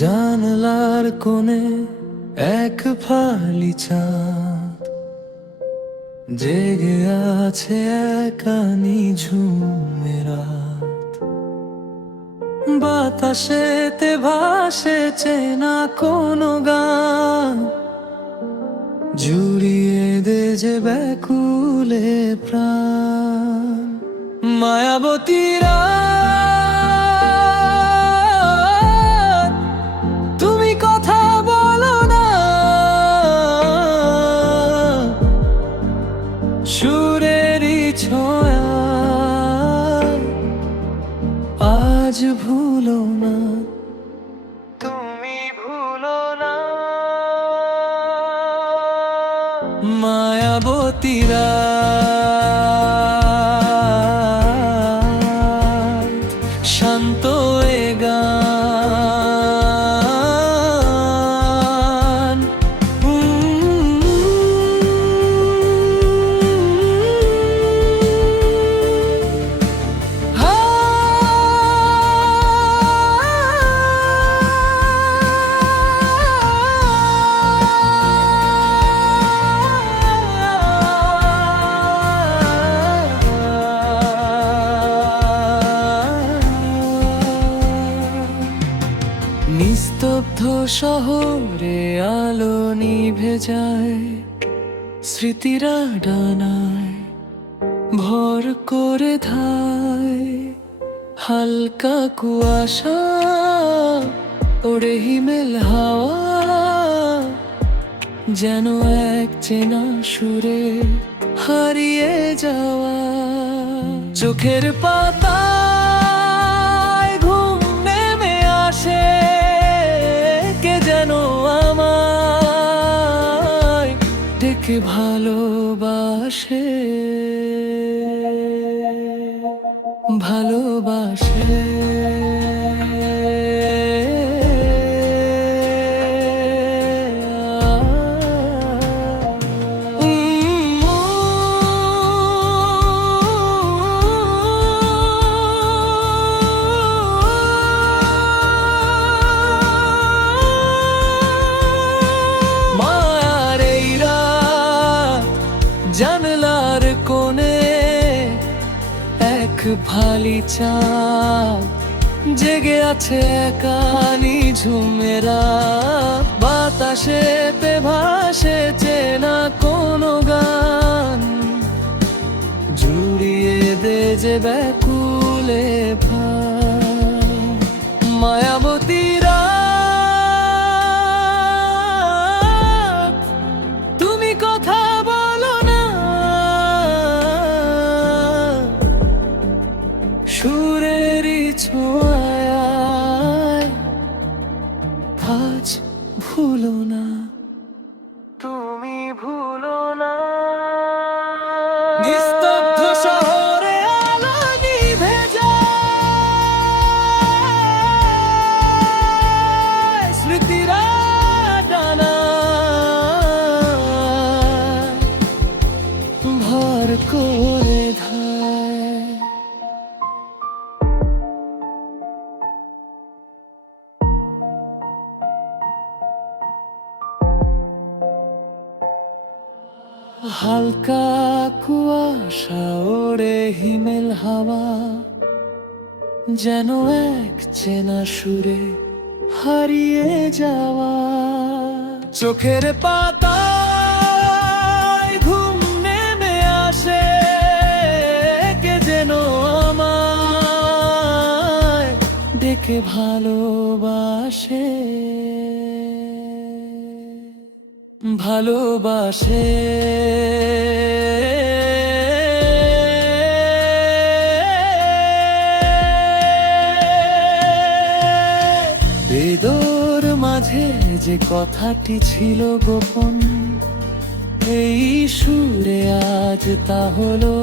জানলার কোণে এক ফালি চাঁদ জেগে আছে একা নিঝুমে রাত। বাতাসেতে ভাসে চেনা কোনো গান, জুড়িয়ে দে যে ব্যাকুলে প্রাণ। মায়াবতীরা তুমি কথা বলো না, সুরেরই ছোঁয়া আজ ভুলো না, তুমি ভুলো না। মায়াবতীরা শান্ত এ গান। নিস্তব্ধ শহরে আলো নিভে যায়, স্মৃতিরা ডানায় ভর করে ধায়। হালকা কুয়াশা ওড়ে হিমেল হাওয়া, যেন এক চেনা সুরে হারিয়ে যাওয়া। চোখের পাতায় ঘুম নেমে আসে, কে যেন আমায় ডেকে ভালোবাসে, ভালোবাসে। মায়ার এই রাত, জানলার কোণে এক ফালি চাঁদ জেগে আছে একা নিঝুমে রাত। বাতাসেতে ভাসে চেনা কোনো গান, জুড়িয়ে দে যে ব্যাকুলে প্রাণ। মায়াবতীরা তুমি কথা বলো না, সুরেরই ছোঁয়ায় আজ ভুলো না, তুমি ভুলো না। নিস্তব্ধ শহরে আলো নিভে যায়, স্মৃতিরা ডানায় ভর করে ধায়। হালকা কুয়াশা ওড়ে হিমেল হাওয়া, যেন এক চেনা সুরে হারিয়ে যাওয়া। চোখের পাতায় ঘুম নেমে আসে, কে যেন আমায় ডেকে ভালোবাসে, ভালোবাসে। হৃদয়ের মাঝে যে কথাটি ছিল গোপন, এই সুরে আজ তা হলো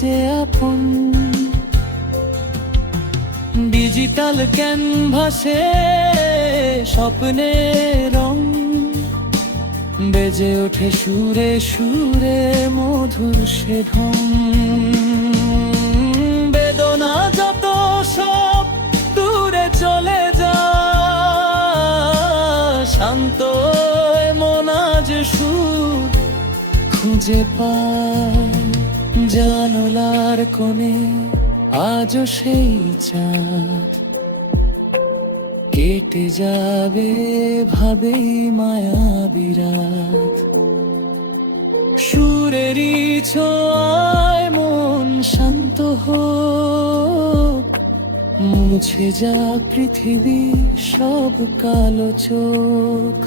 যে আপন। ডিজিটাল ক্যানভাসে স্বপ্নের রং, বেজে ওঠে সুরে সুরে মধুর সে ঢং। বেদনা যত সব দূরে চলে যায়, শান্ত মন আজ সুর খুঁজে পায়, জানলার কোণে আজও সেই চাঁদ কেটে যাবে ভাবেই মায়া বিরাট। সুরেরই ছোঁয়ায় মন শান্ত হোক, মুছে যাক পৃথিবী সব কালো চোখ।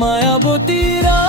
মায়াবতীরা